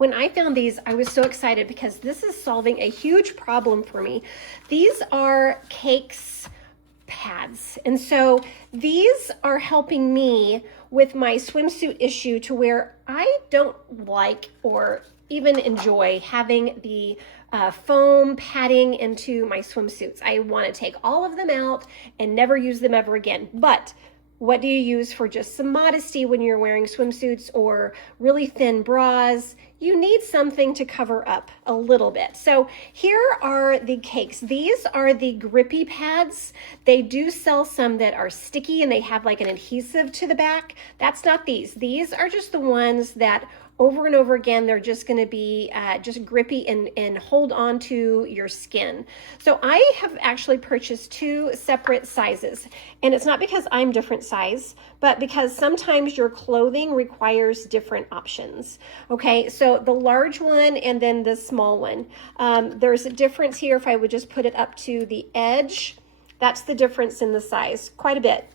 When I found these, I was so excited because this is solving a huge problem for me. These are cakes pads. And so these are helping me with my swimsuit issue to where I don't like or even enjoy having the foam padding into my swimsuits. I want to take all of them out and never use them ever again. But what do you use for just some modesty when you're wearing swimsuits or really thin bras? You need something to cover up a little bit. So here are the cakes. These are the Grippy pads. They do sell some that are sticky and they have like an adhesive to the back. That's not these. These are just the ones that over and over again, they're just going to be just grippy and hold on to your skin. So I have actually purchased 2 separate sizes, and it's not because I'm different size, but because sometimes your clothing requires different options. Okay, so the large one and then the small one. There's a difference here if I would just put it up to the edge. That's the difference in the size, quite a bit.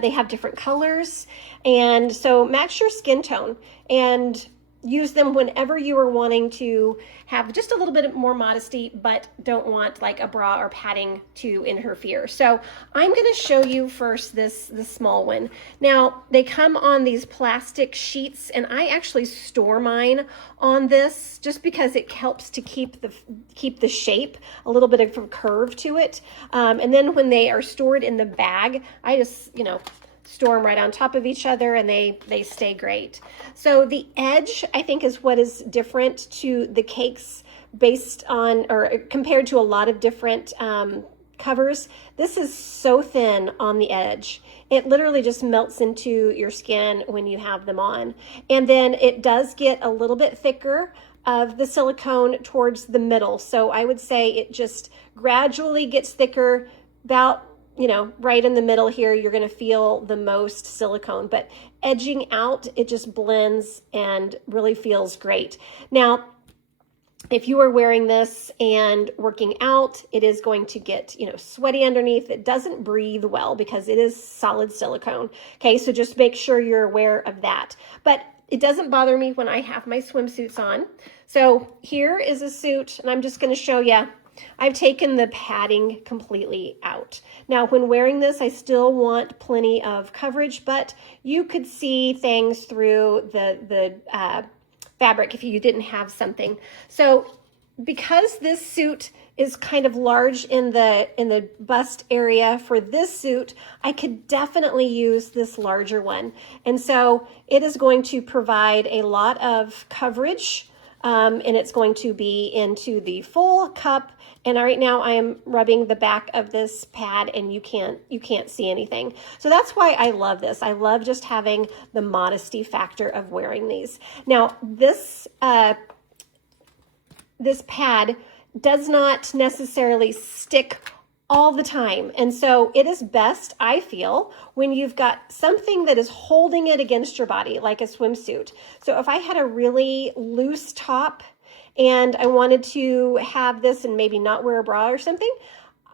They have different colors, and so match your skin tone and use them whenever you are wanting to have just a little bit more modesty, but don't want like a bra or padding to interfere. So I'm going to show you first the small one. Now they come on these plastic sheets, and I actually store mine on this just because it helps to keep the shape, a little bit of a curve to it. And then when they are stored in the bag, I just, store them right on top of each other, and they stay great. So the edge, I think, is what is different to the cakes based on, or compared to a lot of different covers. This is so thin on the edge. It literally just melts into your skin when you have them on. And then it does get a little bit thicker of the silicone towards the middle. So I would say it just gradually gets thicker about, right in the middle here. You're going to feel the most silicone, but edging out, it just blends and really feels great. Now, if you are wearing this and working out, it is going to get, sweaty underneath. It doesn't breathe well because it is solid silicone. Okay, so just make sure you're aware of that. But it doesn't bother me when I have my swimsuits on. So here is a suit, and I'm just going to show you. I've taken the padding completely out. Now, when wearing this, I still want plenty of coverage, but you could see things through the fabric if you didn't have something. So because this suit is kind of large in the bust area for this suit, I could definitely use this larger one. And so it is going to provide a lot of coverage, and it's going to be into the full cup. And right now I am rubbing the back of this pad, and you can't see anything. So that's why I love this. I love just having the modesty factor of wearing these. Now this pad does not necessarily stick all the time. And so it is best, I feel, when you've got something that is holding it against your body, like a swimsuit. So if I had a really loose top and I wanted to have this and maybe not wear a bra or something,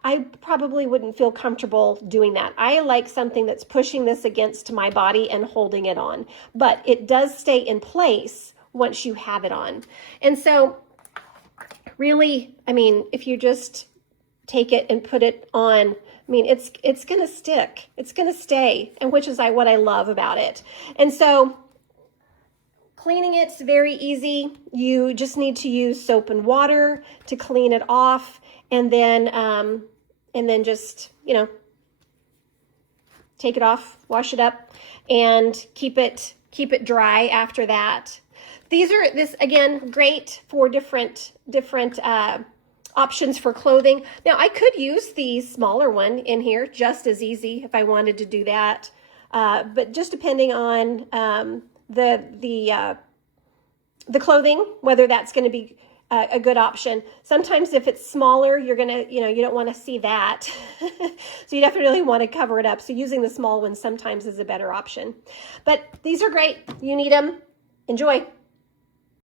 I probably wouldn't feel comfortable doing that. I like something that's pushing this against my body and holding it on, but it does stay in place once you have it on. And so really, if you just take it and put it on, it's going to stick. It's going to stay, and which is what I love about it. And so cleaning it's very easy. You just need to use soap and water to clean it off, and then just, take it off, wash it up, and keep it dry after that. This again, great for different options for clothing. Now I could use the smaller one in here just as easy if I wanted to do that, but just depending on the clothing, whether that's going to be a good option. Sometimes if it's smaller, you're gonna, you don't want to see that. So you definitely want to cover it up. So using the small one sometimes is a better option. But these are great. You need them. Enjoy.